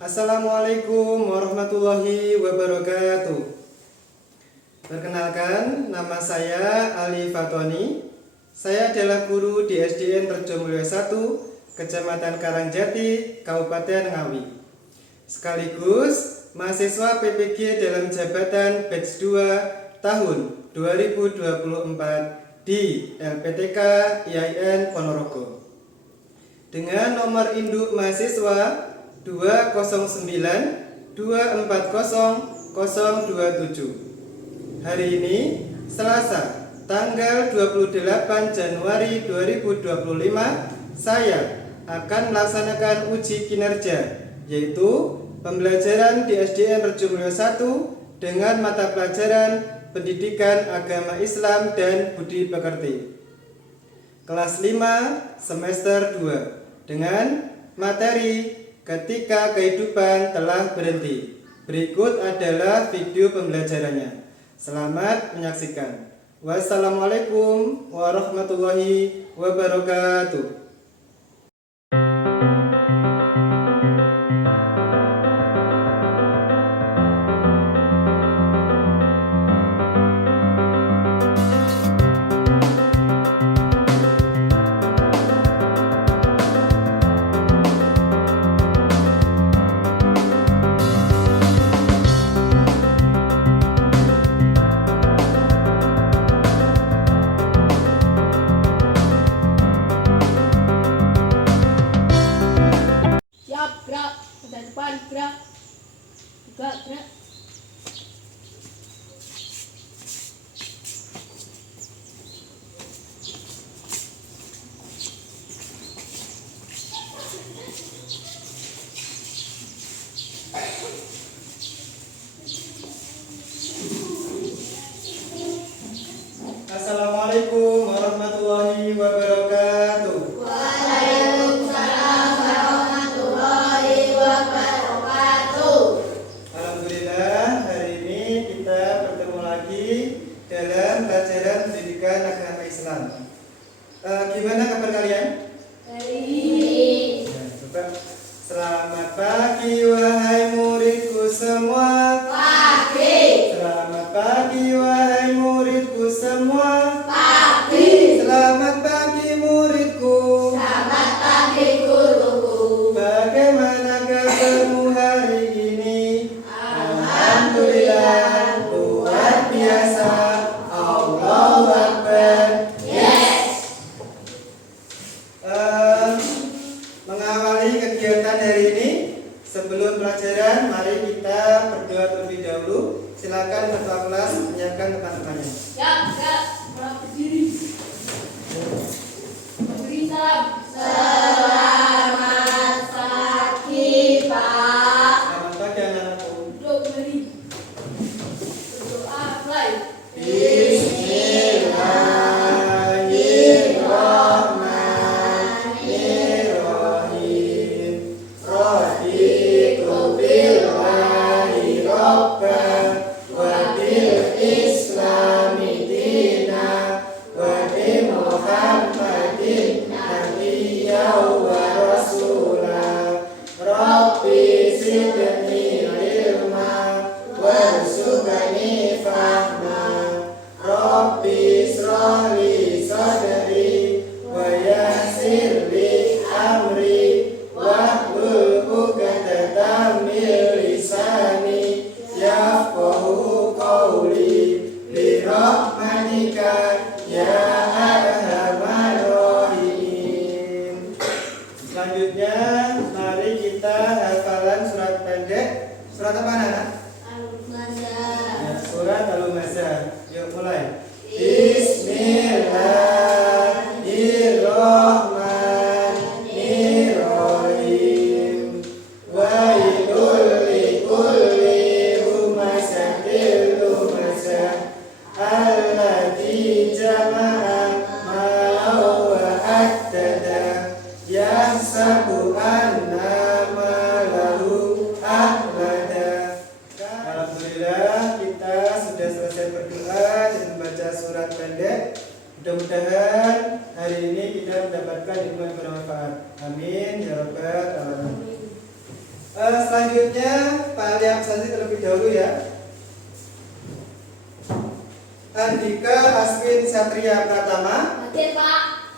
Assalamualaikum warahmatullahi wabarakatuh. Perkenalkan, nama saya Ali Fatoni. Saya adalah guru di SDN Rejomulyo 1, Kecamatan Karangjati, Kabupaten Ngawi. Sekaligus mahasiswa PPG dalam jabatan batch 2 tahun 2024 di LPTK IAIN Ponorogo. Dengan nomor induk mahasiswa 209240027. Hari ini Selasa tanggal 28 Januari 2025, saya akan melaksanakan uji kinerja, yaitu pembelajaran di SDN Rejomulyo 1 dengan mata pelajaran Pendidikan Agama Islam dan Budi Pekerti kelas 5 semester 2 dengan materi Ketika Kehidupan Telah Berhenti. Berikut adalah video pembelajarannya. Selamat menyaksikan. Wassalamualaikum warahmatullahi wabarakatuh. Gerak, ke depan, gerak, juga gerak. Assalamualaikum warahmatullahi wabarakatuh. Waalaikumsalam warahmatullahi wabarakatuh. Alhamdulillah, hari ini kita bertemu lagi dalam pelajaran Pendidikan Agama Islam. Gimana kabar kalian? Baik. Ya, coba. Selamat pagi wahai muridku semua. Pagi. Selamat pagi wahai muridku semua. Pagi. Selamat pagi muridku. Selamat pagi guruku. Bagaimana kabarmu hari ini? Alhamdulillah, luar biasa. Allahu Akbar. Yes. Mengawali kegiatan hari ini, sebelum pelajaran, mari kita berdoa terlebih dahulu. Silakan ketua kelas menyiapkan teman-temannya. Siap, mulai berdiri. Beri salam. Selamat pagi, Pak. Selamat pagi anak-anakku. Duduk kembali. Berdoa, mulai. Bismillahirrahmanirrahim. Raditu billahi rabban wa bil islami dina wa bi Muhammadin nabiyyan wa rasulah. Rabbi zidni ilma warzuqni fahma. Rabbi ishrah li sadri wa yassir li amri wahlul 'uqdatam min lisani yafqahu qawli bi rahmatika ya arhamar rahimin. Selanjutnya mari kita hafalan surat pendek. Surat apa anak? Ya, surat Al-Humazah. Yuk mulai. Bismillahirrahmanirrahim. Wailul likulli humazatil lumazah allati jama'a malau wa addada yahsabu anna malahu ahlada. Alhamdulillah, kita sudah selesai berdoa dan membaca surat pendek. Mudah-mudahan Selanjutnya Pak Ali absensi terlebih dahulu ya. Andika Aswin Satria Pratama, Hadir, Pak.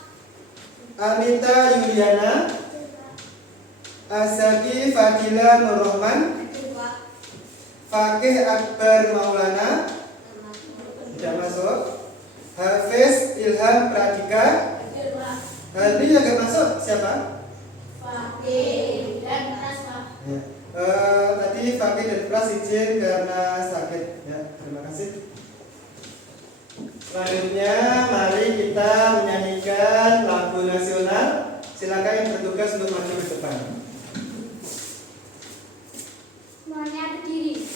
Anita Yuliana, Azaki Fadila Nur Rahman, Hadir, Pak. Fakih Akbar Maulana, tidak masuk. Hafiz Ilham Pradika, Hadir, Pak. Hadi yang gak masuk siapa? Fakih dan Pras, Pak. Ya. Tadi Fakih dan Pras izin karena sakit ya, terima kasih. Selanjutnya mari kita menyanyikan lagu nasional. Silakan yang bertugas untuk maju ke depan. Semuanya berdiri.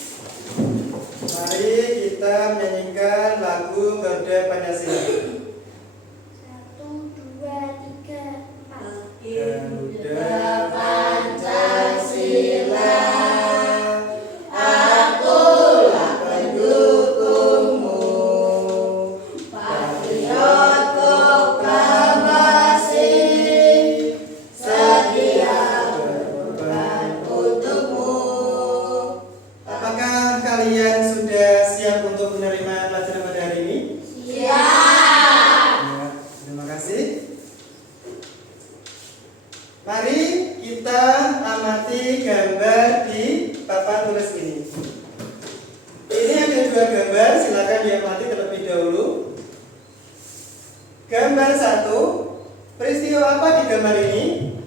Mari kita menyanyikan lagu Garuda Pancasila. 1, 2, 3, 4. Garuda Pancasila, akulah pendukungmu, patriot proklamasi, setia berkorban untukmu. Apakah kalian sudah siap untuk menerima pelajaran pada hari ini? Siap. Ya, terima kasih. Mari kita amati gambar di papan tulis ini. Ini ada dua gambar, silakan diamati terlebih dahulu. Gambar 1, peristiwa apa di gambar ini?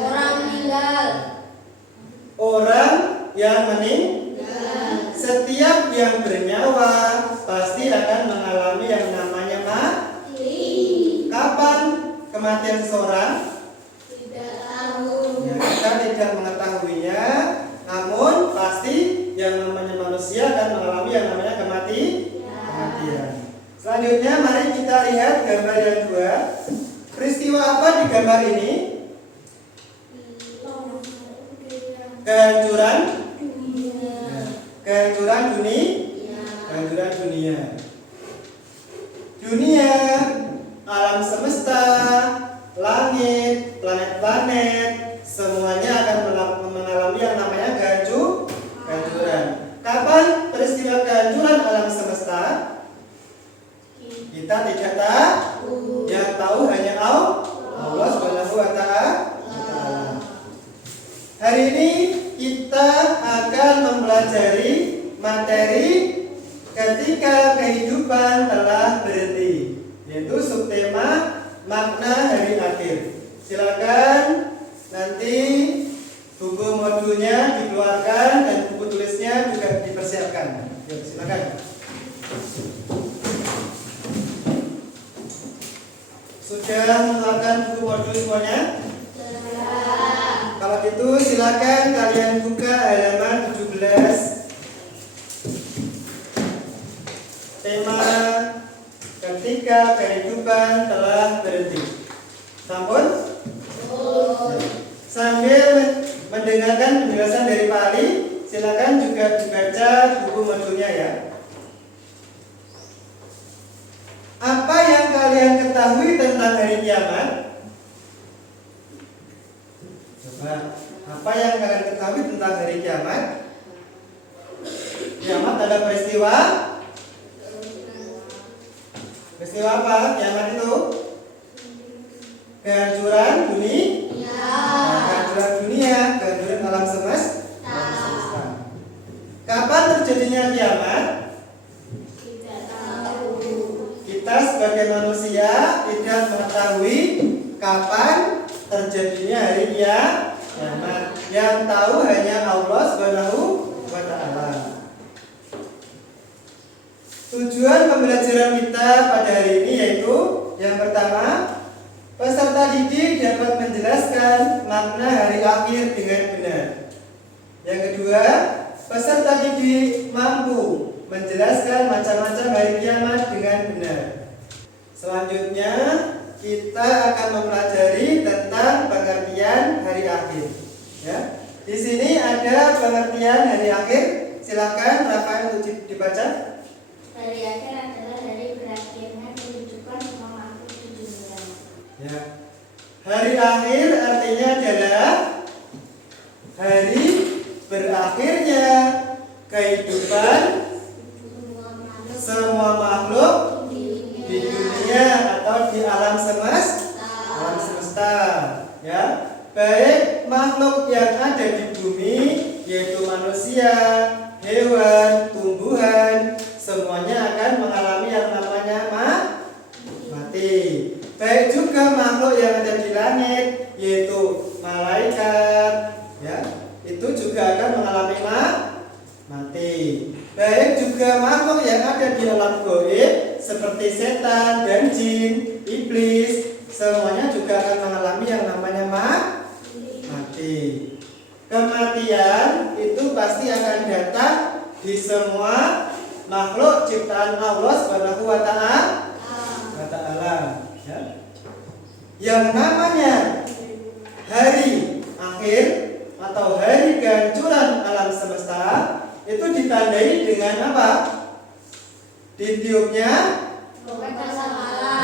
Orang meninggal. Orang yang meninggal. Setiap yang bernyawa pasti akan mengalami yang namanya mati. Kapan kematian seseorang? Tidak tahu. Ya, kita tidak mengetahuinya, namun pasti yang namanya manusia akan mengalami yang namanya kematian. Selanjutnya mari kita lihat gambar yang 2. Peristiwa apa di gambar ini? Kehancuran kehancuran kehancuran dunia. Dunia, alam semesta, langit, planet-planet, semuanya akan mengalami yang namanya kehancuran. Kapan peristiwa kehancuran alam semesta? Kita tidak tahu. Yang tahu hanya Allah Subhanahu wa Ta'ala. Hari ini kita akan mempelajari materi ketika kehidupan telah berhenti, yaitu subtema makna hari akhir. Silakan nanti buku modulnya dikeluarkan dan buku tulisnya juga dipersiapkan. Yuk, silakan. Sudah mengeluarkan buku modul semuanya? Kalau gitu silakan kalian buka halaman 17. Tema ketika kehidupan telah berhenti. Sampun? Sambil mendengarkan penjelasan dari Pak Ali, silakan juga dibaca buku modulnya ya. Apa yang kalian ketahui tentang hari kiamat? Coba, apa yang kalian ketahui tentang hari kiamat? Kiamat ada peristiwa. Peristiwa apa? Kiamat itu kehancuran dunia, kehancuran dunia, kehancuran alam semesta. Kapan terjadinya kiamat? Tidak tahu. Kita sebagai manusia tidak mengetahui kapan terjadinya hari kiamat. Yang tahu hanya Allah Subhanahu wa Ta'ala. Tujuan pembelajaran kita pada hari ini yaitu yang pertama, peserta didik dapat menjelaskan makna hari akhir dengan benar. Yang kedua, peserta didik mampu menjelaskan macam-macam hari kiamat dengan benar. Selanjutnya, kita akan mempelajari tentang pengertian hari akhir. Ya, di sini ada pengertian hari akhir. Silakan Rafael untuk dibaca. Hari akhir adalah hari berakhirnya kehidupan semua makhluk di dunia. Ya. Hari akhir artinya adalah hari berakhirnya kehidupan semua makhluk di dunia atau di alam semesta, ya. Baik makhluk yang ada di bumi, yaitu manusia, hewan, tumbuhan, semuanya akan mengalami yang namanya mati. Baik juga makhluk yang ada di langit, yaitu malaikat, ya, itu juga akan mengalami mati. Baik juga makhluk yang ada di alam gaib seperti setan dan jin, iblis, semuanya juga akan mengalami yang namanya mati. Kematian itu pasti akan datang di semua makhluk ciptaan Allah Subhanahu wa Ta'ala, ya. Yang namanya hari akhir atau hari kehancuran alam semesta itu ditandai dengan apa? Ditiupnya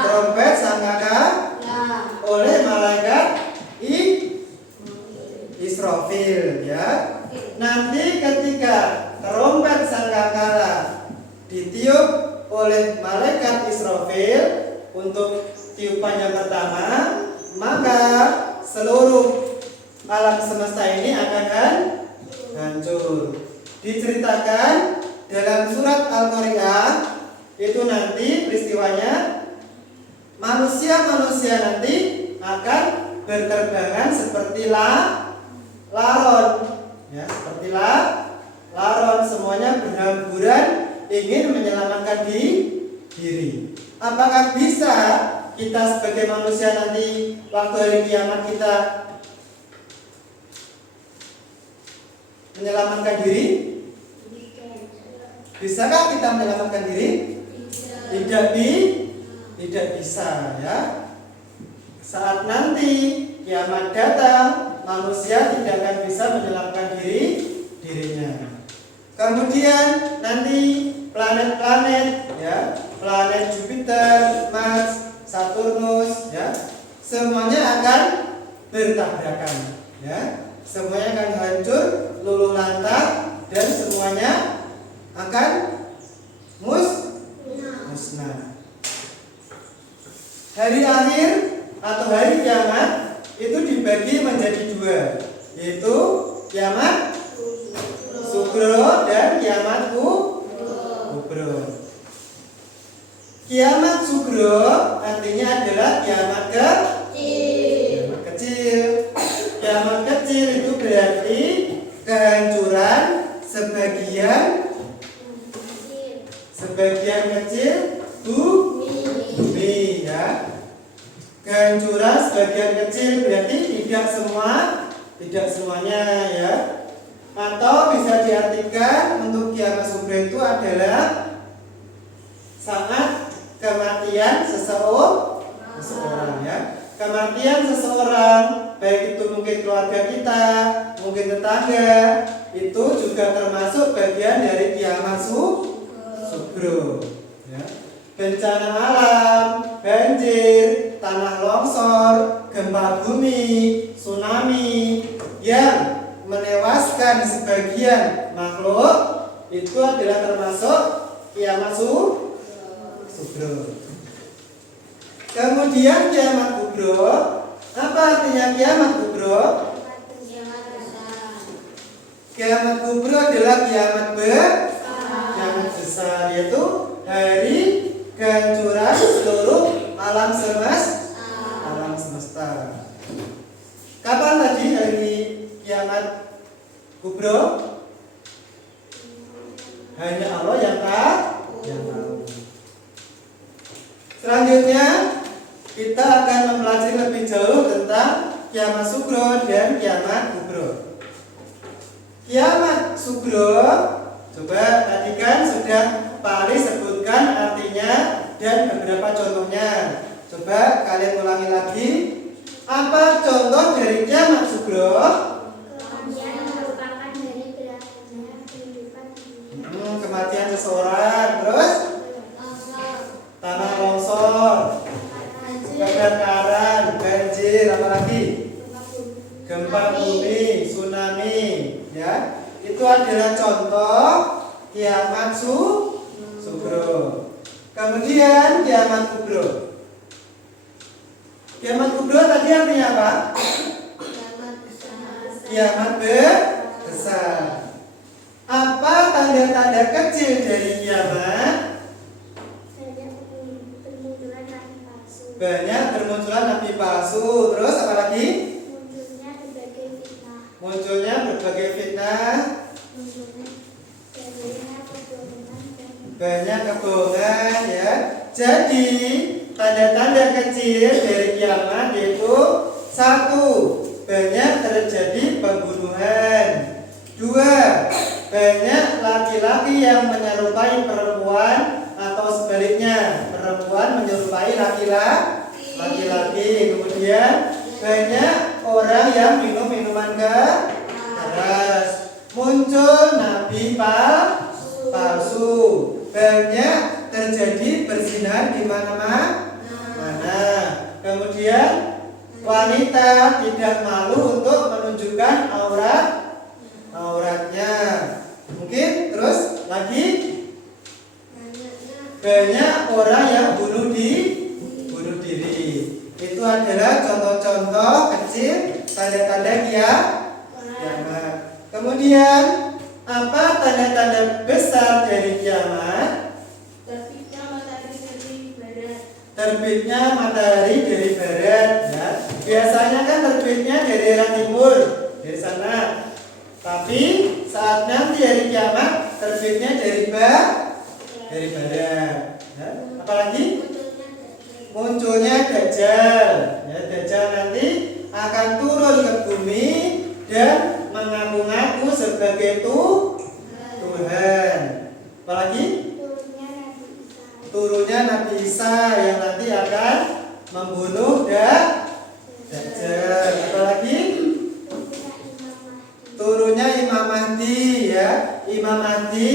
trompet sangkakala oleh malaikat Israfil, ya. Nanti ketika trompet sangkakala ditiup oleh malaikat Israfil untuk tiupan yang pertama, maka seluruh alam semesta ini akan hancur. Diceritakan dalam surat Al-Qari'ah itu nanti peristiwanya manusia nanti akan berterbangan seperti laron, ya, seperti laron, semuanya berhamburan ingin menyelamatkan diri. Apakah bisa kita sebagai manusia nanti waktu hari kiamat kita menyelamatkan diri? Bisakah kita menyelamatkan diri? Tidak bisa, ya. Saat nanti kiamat datang, manusia tidak akan bisa menyelamatkan dirinya. Kemudian nanti planet-planet, ya, planet Jupiter, Mars, Saturnus, ya, semuanya akan bertabrakan, ya. Semuanya akan hancur, luluh lantak, dan semuanya akan musnah. Hari akhir atau hari kiamat itu dibagi menjadi dua, yaitu kiamat sugro dan kiamat kubro. Kiamat sugro artinya adalah kiamat kecil. Kiamat kecil itu berarti kehancuran sebagian kecil bumi, ya. Kehancuran sebagian kecil berarti tidak semuanya, ya. Atau bisa diartikan untuk kiamat sugro itu adalah saat kematian seseorang, ya. Kematian seseorang, baik itu mungkin keluarga kita, mungkin tetangga, itu juga termasuk bagian dari kiamat sugro, ya. Bencana alam, banjir, tanah longsor, gempa bumi, tsunami yang menewaskan sebagian makhluk itu adalah termasuk kiamat sugro. Kemudian kiamat kubro, apa artinya kiamat kubro? Kiamat kubro adalah kiamat besar, yaitu hari kehancuran seluruh alam semesta. Kapan tadi hari kiamat kubro? Hanya Allah yang tahu. Selanjutnya kita akan mempelajari lebih jauh tentang kiamat sugro dan kiamat kubro. Kiamat sugro, coba tadi kan sudah Pak Ali sebutkan artinya dan beberapa contohnya. Coba kalian ulangi lagi. Apa contoh dari kiamat sugro? Kematian merupakan dari berakhirnya kehidupan. Kematian seseorang, terus tanah longsor, kebakaran, banjir, apa lagi? Gempa bumi, tsunami, ya. Itu adalah contoh kiamat sugro. Kemudian kiamat kubro. Kiamat kubro tadi artinya apa? Kiamat besar. Apa tanda-tanda kecil dari kiamat? Bermunculan nabi palsu. Banyak bermunculan nabi palsu. Terus apa lagi? Munculnya berbagai fitnah. Munculnya berbagai fitnah. Munculnya kebohongan dan Banyak kebohongan, ya. Jadi tanda-tanda kecil dari kiamat yaitu 1. Banyak terjadi pembunuhan. 2. Banyak laki-laki yang menyerupai perempuan atau sebaliknya, perempuan menyerupai laki-laki. Kemudian banyak orang yang minum minuman keras. Muncul nabi palsu. Banyak terjadi perzinahan di mana-mana. Kemudian wanita tidak malu untuk menunjukkan auratnya. Mungkin terus lagi banyak orang yang bunuh diri. Itu adalah contoh-contoh kecil tanda-tanda kiamat. Kemudian apa tanda-tanda besar dari kiamat? Terbitnya matahari dari barat, ya. Biasanya kan terbitnya dari arah timur, dari sana. Tapi saat nanti hari kiamat terbitnya dari barat, ya. Apalagi munculnya Dajjal, ya. Dajjal nanti akan turun ke bumi dan mengaku-ngaku sebagai Tuhan. Apalagi turunnya Nabi Isa yang nanti akan membunuh Dajjal. Apalagi turunnya Imam Mahdi, ya. Imam Mahdi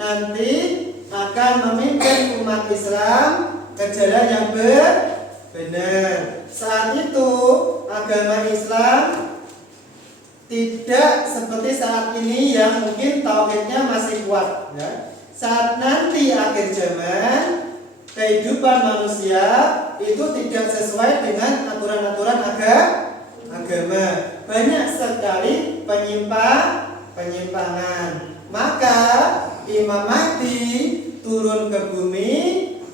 nanti akan memimpin umat Islam ke jalan yang benar. Saat itu agama Islam tidak seperti saat ini yang mungkin tauhidnya masih kuat, ya. Saat nanti akhir zaman, kehidupan manusia itu tidak sesuai dengan aturan-aturan agama. Banyak sekali penyimpangan. Maka Imam Mahdi turun ke bumi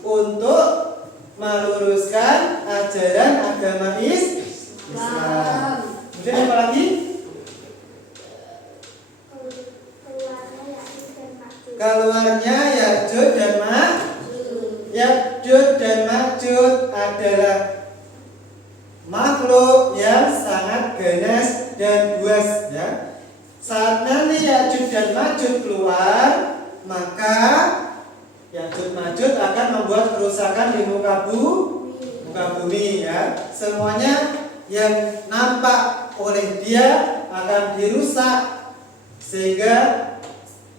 untuk meluruskan ajaran agama Islam. Kemudian apa lagi? Keluarnya Ya'juj dan Ma'juj. Ya'juj dan Ma'juj adalah makhluk yang sangat ganas dan buas, ya. Saat nanti Ya'juj dan Ma'juj keluar, maka Ya'juj Ma'juj akan membuat kerusakan di muka bumi, ya. Semuanya yang nampak oleh dia akan dirusak sehingga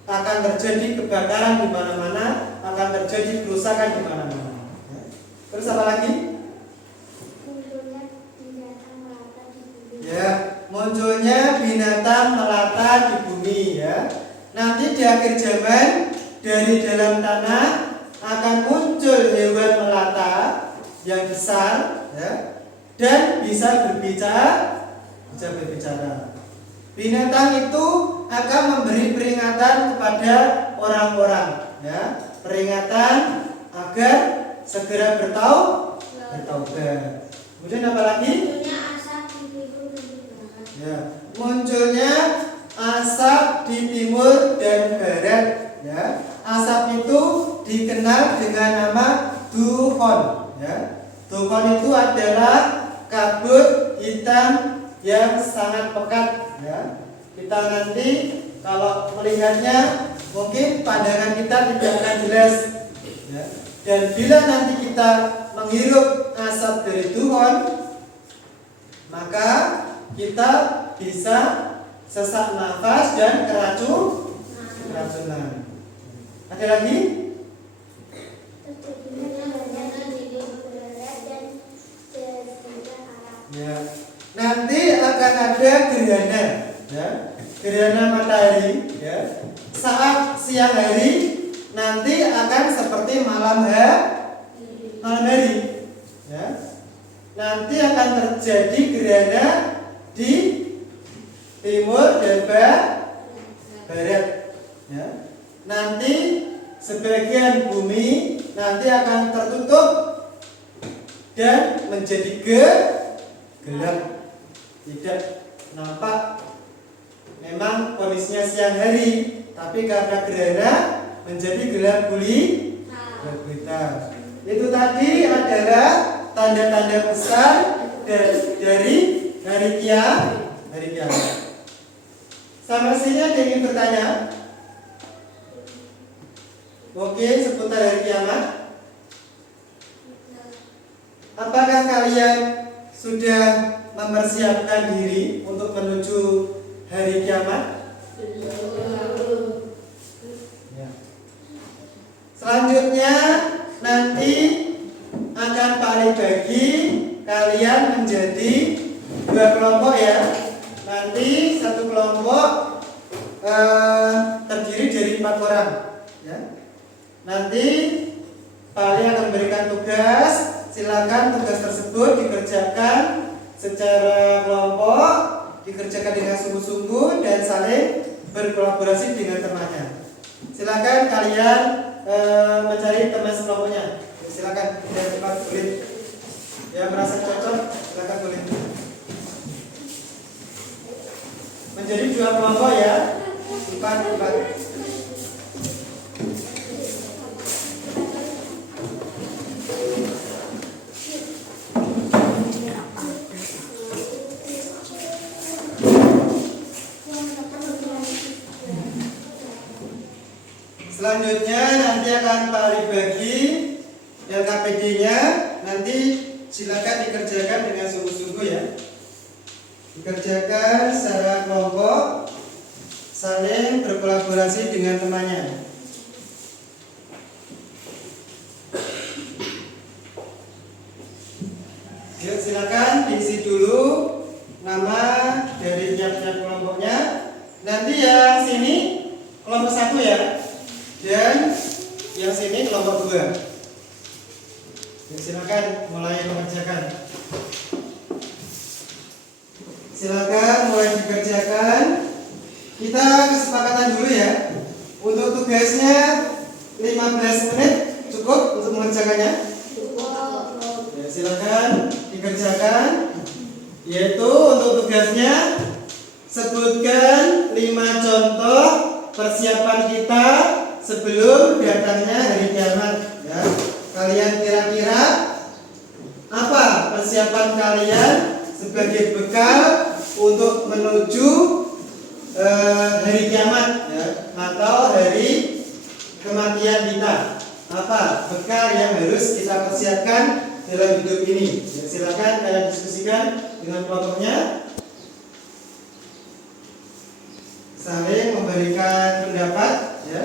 akan terjadi kebakaran di mana-mana, akan terjadi kerusakan di mana-mana. Terus apa lagi? munculnya binatang melata di bumi. Ya, munculnya binatang melata di bumi, ya. Nanti di akhir zaman dari dalam tanah akan muncul hewan melata yang besar, ya, dan bisa berbicara. Binatang itu akan memberi peringatan kepada orang-orang, ya. Peringatan agar segera bertaubat. Kemudian apa lagi? Munculnya asap di timur dan barat. Ya, munculnya asap di timur dan barat, ya. Asap itu dikenal dengan nama dukhon, ya. Dukhon itu adalah kabut hitam yang sangat pekat, ya. Kita nanti kalau melihatnya mungkin pandangan kita tidak akan jelas, ya. Dan bila nanti kita menghirup asap dari dukhon, maka kita bisa sesak nafas dan keracunan. Ada lagi? Terjadinya banyak di timur barat dan jazirah Arab. Ya. Nanti akan akan ada gerhana, ya, gerhana matahari, ya. Saat siang hari nanti akan seperti malam hari, ya. Nanti akan terjadi gerhana di timur dan barat, ya. Nanti sebagian bumi nanti akan tertutup dan menjadi gelap, tidak nampak. Memang kondisinya siang hari, tapi karena gerhana menjadi gelap gulita. Itu tadi adalah tanda-tanda besar dari hari kiamat. Sampai sini ada yang ingin bertanya? Oke, seputar hari kiamat. Apakah kalian sudah mempersiapkan diri untuk menuju hari kiamat? Ya. Selanjutnya nanti akan Pak bagi kalian menjadi 2 kelompok, ya. Nanti satu kelompok terdiri dari 4 orang, ya. Nanti Pak Ali akan memberikan tugas. Silakan tugas tersebut dikerjakan secara kelompok, dikerjakan dengan sungguh-sungguh dan saling berkolaborasi dengan temannya. Silakan kalian mencari teman sekelompoknya. Silakan yang cepat boleh, yang merasa cocok silakan boleh. Menjadi 2 kelompok, ya, 4. Selanjutnya nanti akan Pak Ali bagi LKPD-nya. Nanti silakan dikerjakan dengan sungguh-sungguh, ya. Dikerjakan secara kelompok, saling berkolaborasi dengan temannya. Yuk, silakan diisi dulu nama dari tiap-tiap kelompoknya. Nanti yang sini kelompok 1, ya. Dan yang sini kelompok 2. Ya, silakan mulai mengerjakan. Silakan mulai dikerjakan. Kita kesepakatan dulu, ya. Untuk tugasnya 15 menit cukup untuk mengerjakannya. Ya, silakan dikerjakan. Yaitu untuk tugasnya sebutkan 5 contoh persiapan kita sebelum datangnya hari kiamat, ya. Kalian kira-kira apa persiapan kalian sebagai bekal untuk menuju hari kiamat, ya, atau hari kematian kita? Apa bekal yang harus kita persiapkan dalam hidup ini? Ya, silakan kalian diskusikan dengan kelompoknya, saling memberikan pendapat, ya.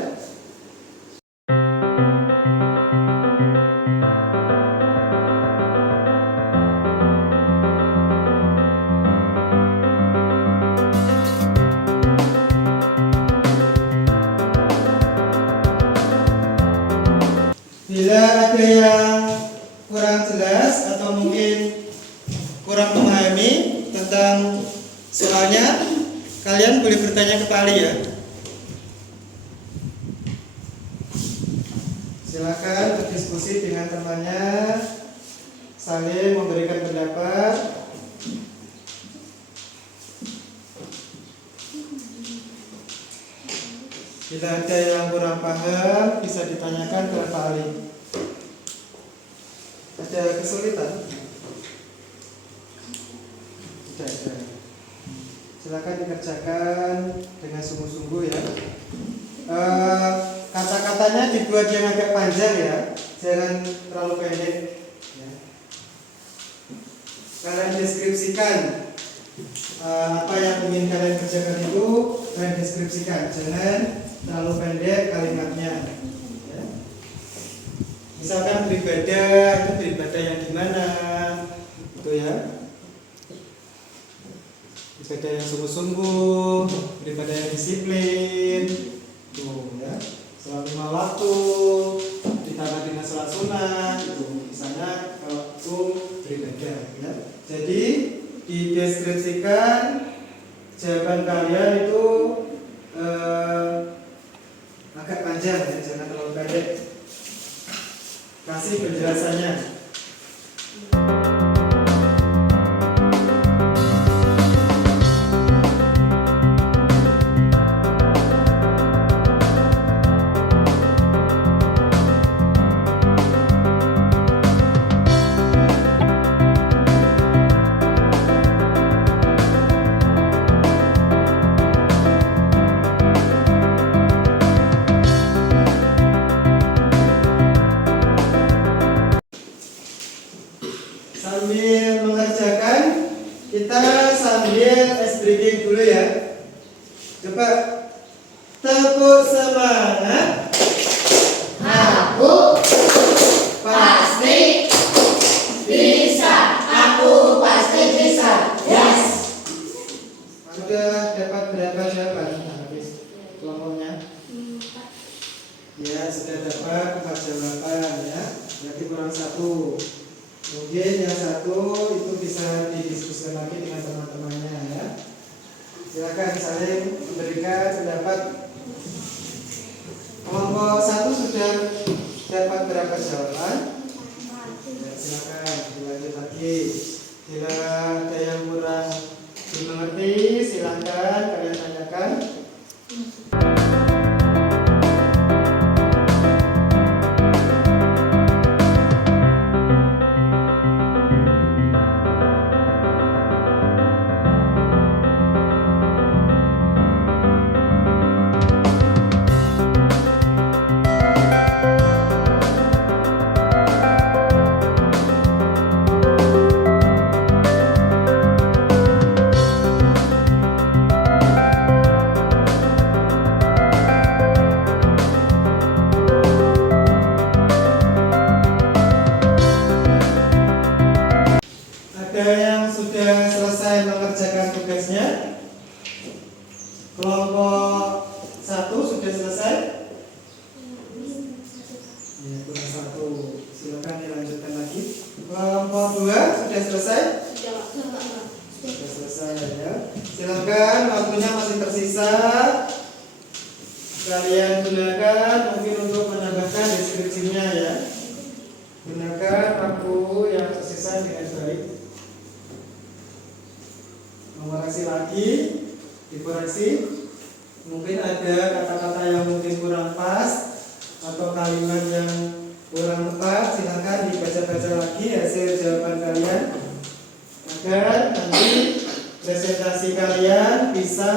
Bila ada yang kurang jelas atau mungkin kurang memahami tentang soalnya, kalian boleh bertanya ke Pak Ali, ya. Silakan berdiskusi dengan temannya, saling memberikan pendapat. Bila ada yang kurang paham, bisa ditanyakan ke Pak Ali. Ada kesulitan? Tidak ada. Silakan dikerjakan dengan sungguh-sungguh, ya. Kata-katanya dibuat yang agak panjang, ya. Jangan terlalu pendek, ya. Kalian deskripsikan apa yang ingin kalian kerjakan itu, kalian deskripsikan. Jangan terlalu pendek kalimatnya, ya. Misalkan beribadah, itu beribadah yang gimana, gitu, ya. sepeda yang sungguh-sungguh daripada yang disiplin. Tuh ya, sholat 5 waktu ditambah dengan sholat sunat itu misalnya kalau itu beribadah ya. Jadi dideskripsikan jawaban kalian itu agak panjang ya, jangan terlalu pendek. Kasih penjelasannya. Sambil mengerjakan, kita sambil ice breaking dulu ya. Coba tepuk semangat. Aku pasti bisa. Aku pasti bisa. Yes. Sudah dapat berapa jawaban? Habis kelompoknya? Ya, sudah dapat 4 jawaban ya. Berarti kurang 1. Mungkin yang 1 itu bisa didiskusikan lagi dengan teman-temannya ya. Silakan saling memberikan pendapat. Kelompok 1 sudah dapat berapa jawaban? Ya, silakan dilanjut lagi. Bila ada yang kurang dimengerti, silakan kalian tanyakan. Ada yang sudah selesai mengerjakan tugasnya? Kelompok 1 sudah selesai? Ya, kurang 1. Silakan dilanjutkan lagi. Kelompok 2 sudah selesai? Sudah selesai ya. Silakan, waktunya masih tersisa. Kalian gunakan mungkin untuk menambahkan deskripsinya ya. Gunakan waktu yang tersisa dengan baik. Mengoreksi lagi, dikoreksi. Mungkin ada kata-kata yang mungkin kurang pas atau kalimat yang kurang tepat. Silakan dibaca-baca lagi hasil jawaban kalian agar nanti presentasi kalian bisa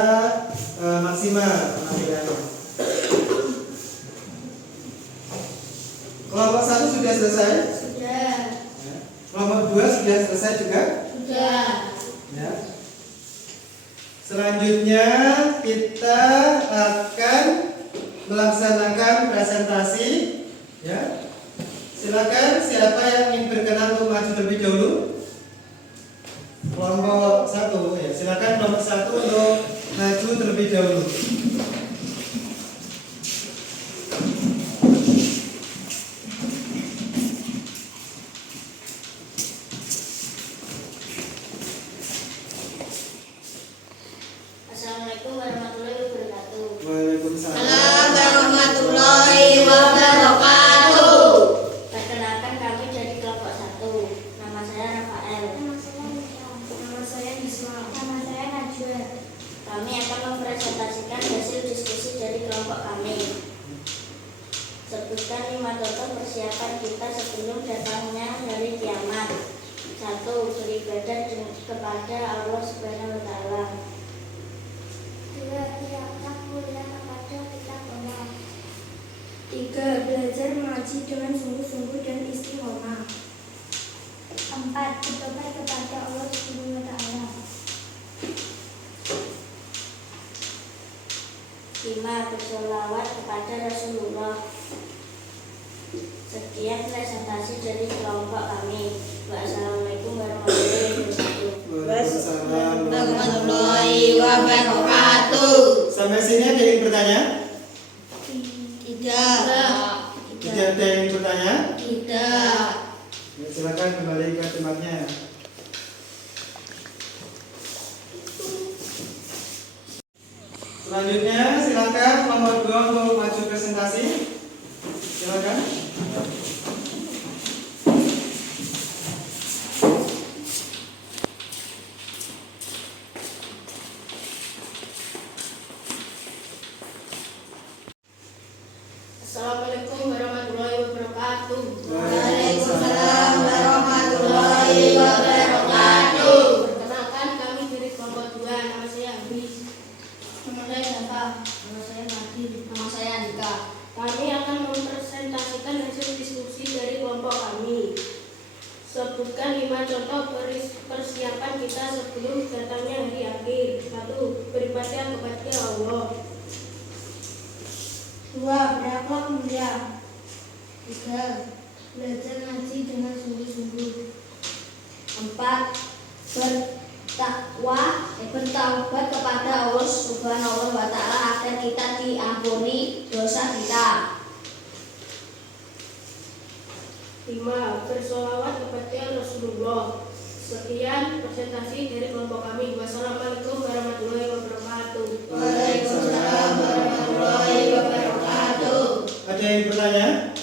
maksimal penampilannya. Kelompok 1 sudah selesai? Sudah. Ya. Kelompok 2 sudah selesai juga? Sudah. Ya. Selanjutnya kita akan melaksanakan presentasi ya. Silakan siapa yang ingin berkenan untuk maju terlebih dahulu? Kelompok 1 ya, silakan kelompok 1 untuk maju terlebih dahulu. Assalamualaikum warahmatullahi wabarakatuh. Waalaikumsalam. Warahmatullahi wabarakatuh. Perkenalkan, kami dari kelompok 1. Nama saya Rafael. Nama saya Nisma. Nama saya Najwa. Kami akan mempresentasikan hasil diskusi dari kelompok kami. Sebutkan 5 contoh persiapan kita sebelum datangnya hari kiamat. 1. Beribadah kepada Allah Subhanahu wa Ta'ala. 2. Tiap mulia kepada kita Allah. 3. Belajar mengaji dengan sungguh-sungguh dan istiqomah. 4. Bertobat kepada Allah Subhanahu wa Ta'ala. 5. Bersolawat kepada Rasulullah. Sekian presentasi dari kelompok kami. Wassalamualaikum warahmatullahi wabarakatuh. Waalaikumsalam. Warahmatullahi wabarakatuh. Sampai sini ada yang bertanya? Tidak. Tidak ada yang bertanya? Tidak. Ya, silakan kembali ke tempatnya. Selanjutnya silakan nomor 2 untuk maju presentasi. Silakan. Assalamualaikum warahmatullahi wabarakatuh. Waalaikumsalam warahmatullahi wabarakatuh. Perkenalkan, kami dari kelompok 2. Nama saya Abis. Nama saya siapa? Nama saya Madi. Nama saya Andika. Kami akan mempresentasikan hasil diskusi dari kelompok kami. Sebutkan 5 contoh persiapan kita sebelum datangnya hari akhir. 1. Beribadah kepada Allah. 2. Berakhlak mulia. 3. Belajar ngaji dengan sungguh-sungguh. 4. Bertaubat kepada Allah Subhanahu wa taala agar kita diampuni dosa kita. 5. Bersolawat kepada Rasulullah. Sekian presentasi dari kelompok kami. Wassalamualaikum warahmatullahi wabarakatuh. Waalaikumsalam warahmatullahi wabarakatuh. Ada yang bertanya?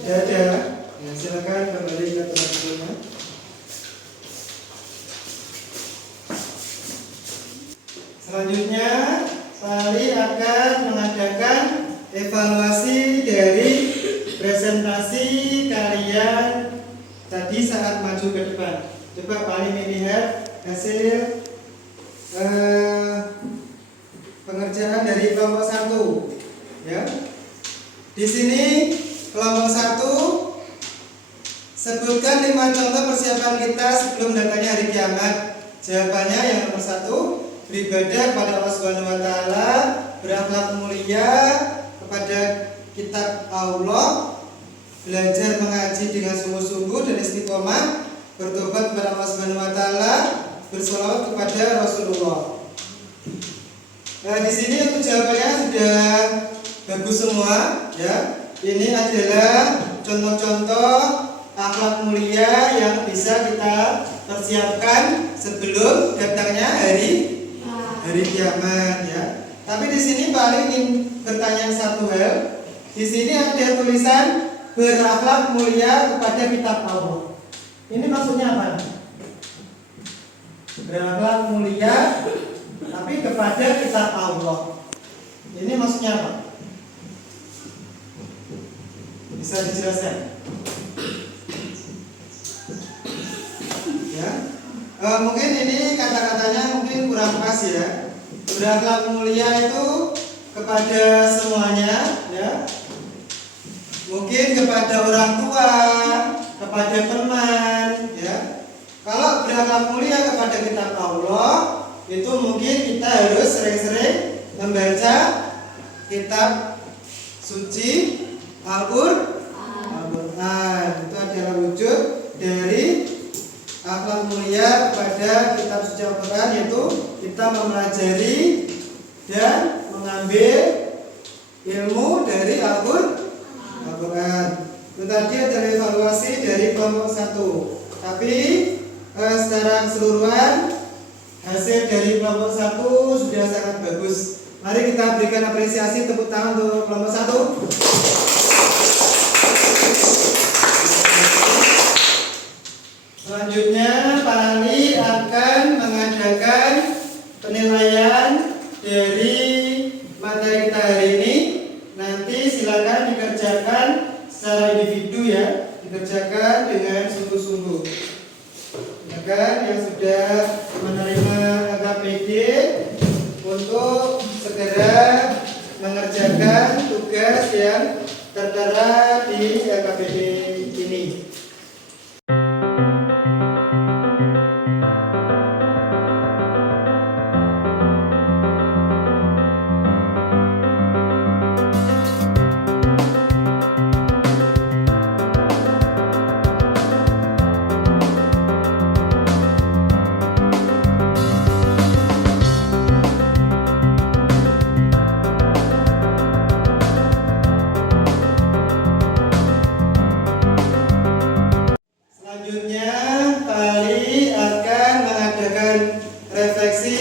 Tidak ada. Ya, silakan kembali ke tempat-tempatnya. Selanjutnya, Pak Ali akan mengadakan evaluasi dari presentasi kalian tadi saat maju ke depan. Coba Pak Ali melihat hasil pengerjaan dari kelompok 1. Ya. Di sini kelompok 1 sebutkan 5 contoh persiapan kita sebelum datangnya hari kiamat. Jawabannya yang nomor 1, beribadah kepada Allah Subhanahu wa taala, berakhlak mulia kepada kitab Allah, belajar mengaji dengan sungguh-sungguh dan istiqomah, bertobat kepada Allah Subhanahu wa taala, bersolawat kepada Rasulullah. Nah, di sini untuk jawabannya sudah bagus semua, ya. Ini adalah contoh-contoh akhlak mulia yang bisa kita persiapkan sebelum datangnya hari kiamat, ya. Tapi di sini paling ingin bertanya satu hal. Di sini ada tulisan berakhlak mulia kepada kitab Allah. Ini maksudnya apa? Berakhlak mulia tapi kepada kitab Allah. Ini maksudnya apa? Bisa dijelaskan? Ya. Mungkin ini kata-katanya mungkin kurang pas, ya. Berakhlak mulia itu kepada semuanya, ya. Mungkin kepada orang tua, kepada teman, ya. Kalau berakhlak mulia kepada kitab Allah, itu mungkin kita harus sering-sering membaca kitab suci Al-Quran. Itu adalah wujud dari akhlak mulia kepada kitab suci Al-Quran, yaitu kita mempelajari dan mengambil ilmu dari Al-Quran. Itu tadi adalah evaluasi dari kelompok 1. Tapi secara keseluruhan hasil dari kelompok 1 sudah sangat bagus. Mari kita berikan apresiasi, tepuk tangan untuk kelompok 1. Selanjutnya Pak Ali akan mengadakan penilaian dari materi kita hari ini. Nanti silakan dikerjakan secara individu, ya, dikerjakan dengan sungguh-sungguh. Silakan yang sudah menerima KKPD untuk segera mengerjakan tugas yang tertera di KKPD ini.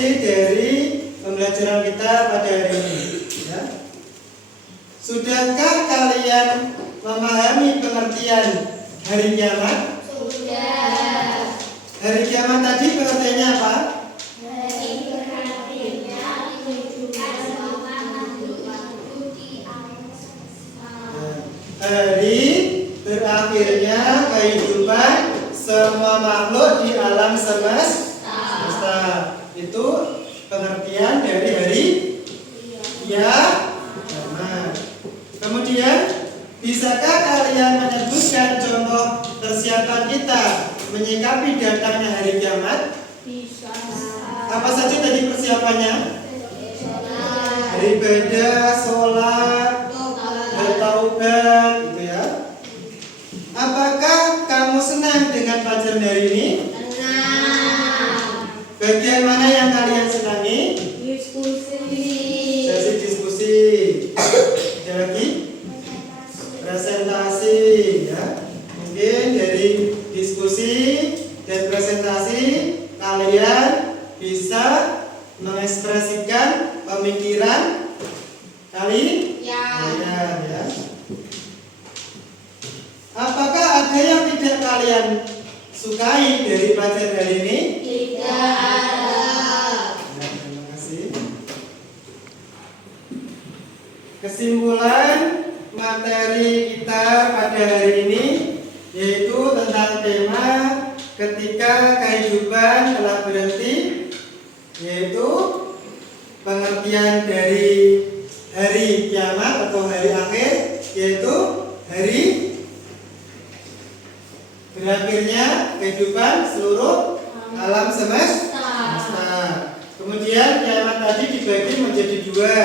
akhir dari pembelajaran kita pada hari ini. Ya. Sudahkah kalian memahami pengertian hari kiamat? Sudah. Hari kiamat tadi pengertiannya apa? Hari berakhirnya kehidupan semua makhluk di alam semesta. Itu pengertian dari hari kiamat. Kemudian, bisakah kalian menyebutkan contoh persiapan kita menyikapi datangnya hari kiamat? Bisa. Apa saja tadi persiapannya? Beribadah, sholat, bertaubat, gitu ya. Apakah kamu senang dengan pelajaran hari ini? Bagian mana yang kalian senangi? Sesi diskusi. Ada lagi? Presentasi, ya. Mungkin dari diskusi dan presentasi kalian bisa mengekspresikan pemikiran kalian, ya. Apakah ada yang tidak kalian sukai dari pelajaran hari ini? Ya, terima kasih. Kesimpulan materi kita pada hari ini yaitu tentang tema ketika kehidupan telah berhenti, yaitu pengertian dari hari kiamat atau hari akhir, yaitu hari berakhirnya kehidupan seluruh alam semesta. Kemudian kiamat tadi dibagi menjadi dua,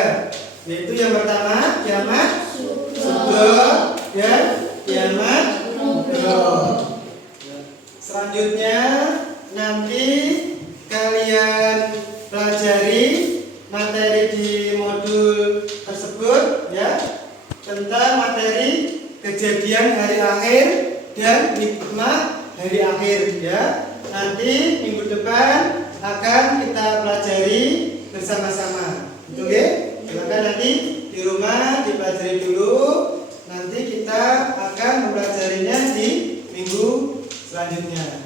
yaitu yang pertama kiamat sugeng dan kiamat kubro. Selanjutnya nanti kalian pelajari materi di modul tersebut, ya, tentang materi kejadian hari akhir dan hikmah hari akhir, ya. Nanti minggu depan akan kita pelajari bersama-sama. Oke? Silakan nanti di rumah dipelajari dulu. Nanti kita akan mempelajarinya di minggu selanjutnya.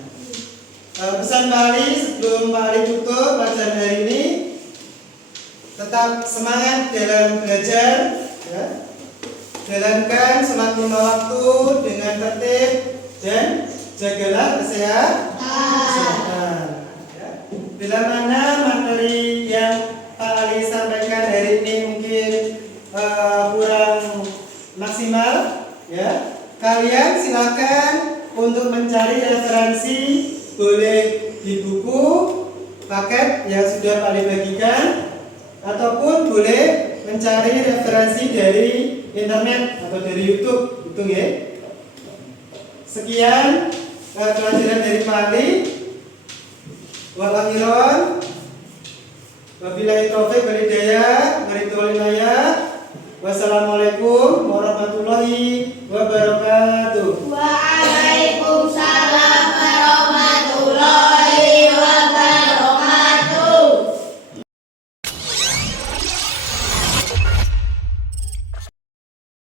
Pesan Pak Ali sebelum Pak Ali tutup pelajaran hari ini, tetap semangat dalam belajar, ya. Jalankan sholat 5 waktu dengan tertib dan jagalah kesehatan. Ya. Bila mana materi yang Pak Ali sampaikan hari ini mungkin kurang maksimal, ya, kalian silakan untuk mencari referensi, boleh di buku paket yang sudah Pak Ali bagikan, ataupun boleh mencari referensi dari internet atau dari YouTube, itu ya. Sekian pelajaran dari Pak Ali. Wabillahi taufiq wal hidayah. Wassalamualaikum warahmatullahi wabarakatuh. Waalaikumsalam.